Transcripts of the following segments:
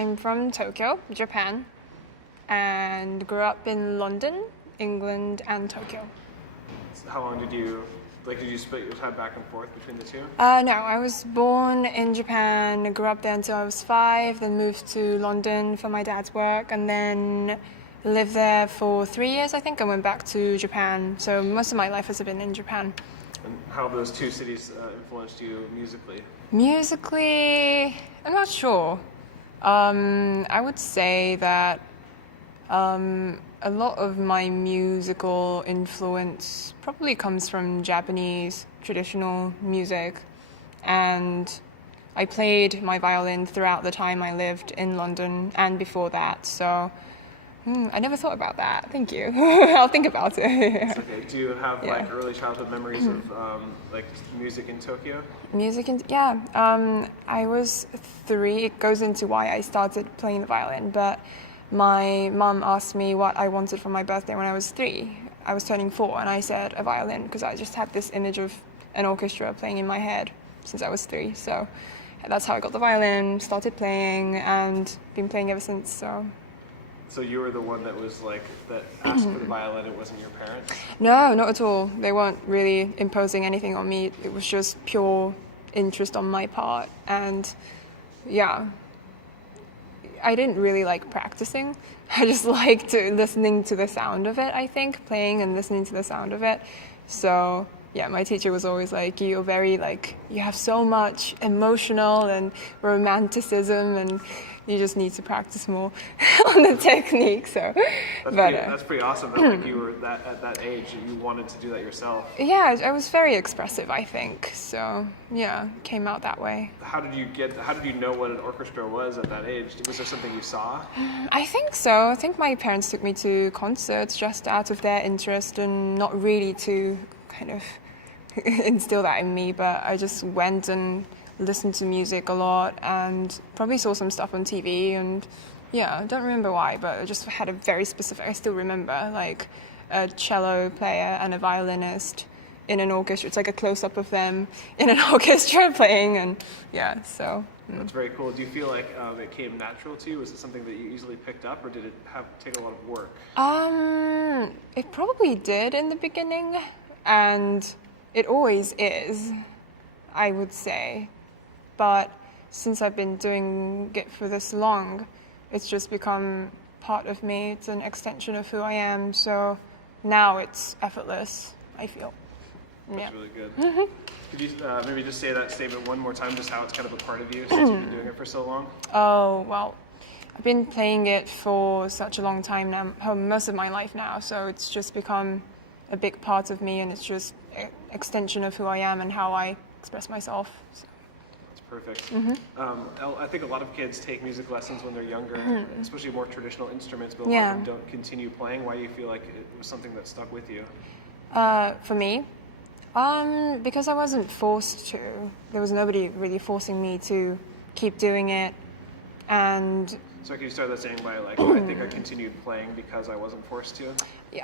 I'm from Tokyo, Japan, and grew up in London, England, and Tokyo. How long did you split your time back and forth between the two? No, I was born in Japan, grew up there until I was 5, then moved to London for my dad's work, and then lived there for 3 years, I think, and went back to Japan. So most of my life has been in Japan. And how have those two cities influenced you musically? Musically, I'm not sure. I would say that a lot of my musical influence probably comes from Japanese traditional music, and I played my violin throughout the time I lived in London and before that, so I never thought about that. Thank you. I'll think about it. It's okay. Do you have early childhood memories of music in Tokyo? I was 3. It goes into why I started playing the violin, but my mum asked me what I wanted for my birthday when I was 3. I was turning 4, and I said a violin because I just had this image of an orchestra playing in my head since I was 3. So that's how I got the violin, started playing, and been playing ever since. So you were the one that was that asked for the violin, it wasn't your parents? No, not at all. They weren't really imposing anything on me. It was just pure interest on my part. And yeah, I didn't really like practicing. I just liked listening to the sound of it, I think, playing and listening to the sound of it. So yeah, my teacher was always like, you're very you have so much emotional and romanticism, and you just need to practice more on the technique. So that's pretty awesome that you were at that age you wanted to do that yourself. Yeah, I was very expressive, I think. So yeah, it came out that way. How did you know what an orchestra was at that age? Was there something you saw? I think so. I think my parents took me to concerts just out of their interest and not really to kind of instill that in me, but I just went and listened to music a lot and probably saw some stuff on TV, and yeah, I don't remember why, but I just had a very specific, I still remember, a cello player and a violinist in an orchestra. It's like a close-up of them in an orchestra playing, and yeah, so. That's very cool. Do you feel like it came natural to you? Was it something that you easily picked up, or did it take a lot of work? It probably did in the beginning, and it always is, I would say. But since I've been doing it for this long, it's just become part of me. It's an extension of who I am. So now it's effortless, I feel. That's really good. Mm-hmm. Could you maybe just say that statement one more time, just how it's kind of a part of you since you've been doing it for so long? Oh, well, I've been playing it for such a long time now, most of my life now. So it's just become a big part of me, and it's just an extension of who I am and how I express myself. So. Perfect. I think a lot of kids take music lessons when they're younger, especially more traditional instruments, but a lot of them don't continue playing. Why do you feel like it was something that stuck with you? For me, because I wasn't forced to. There was nobody really forcing me to keep doing it, and. So can you start that saying by I think I continued playing because I wasn't forced to?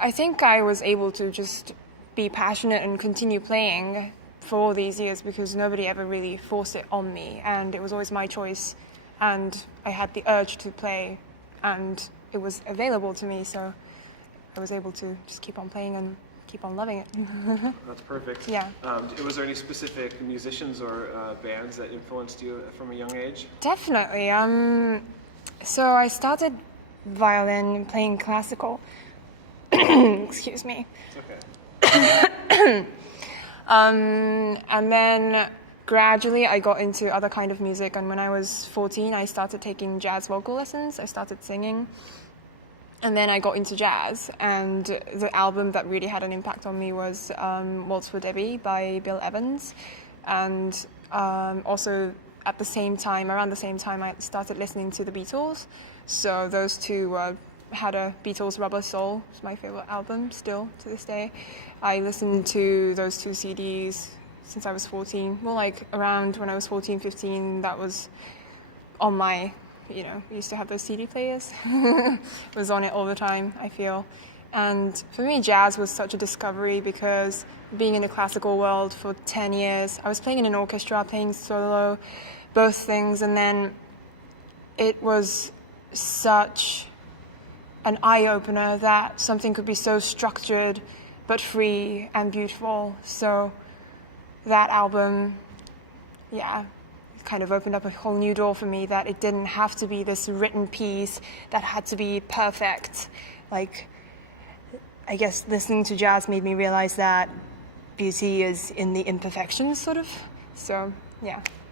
I think I was able to just be passionate and continue playing for all these years because nobody ever really forced it on me, and it was always my choice, and I had the urge to play, and it was available to me, so I was able to just keep on playing and keep on loving it. That's perfect. Yeah. Was there any specific musicians or bands that influenced you from a young age? Definitely. So I started violin playing classical. Excuse me. It's okay. And then gradually I got into other kind of music, and when I was 14 I started taking jazz vocal lessons. I started singing, and then I got into jazz, and the album that really had an impact on me was Waltz for Debbie by Bill Evans, and also around the same time I started listening to the Beatles, so those two had a Beatles Rubber Soul. It's my favorite album still to this day. I listened to those 2 CDs since I was 14. Well, around when I was 14, 15, that was on my, we used to have those CD players. It was on it all the time, I feel. And for me, jazz was such a discovery because being in the classical world for 10 years, I was playing in an orchestra, playing solo, both things, and then it was such an eye-opener that something could be so structured but free and beautiful. So that album, kind of opened up a whole new door for me, that it didn't have to be this written piece that had to be perfect. Like, I guess listening to jazz made me realize that beauty is in the imperfections, sort of. So, yeah.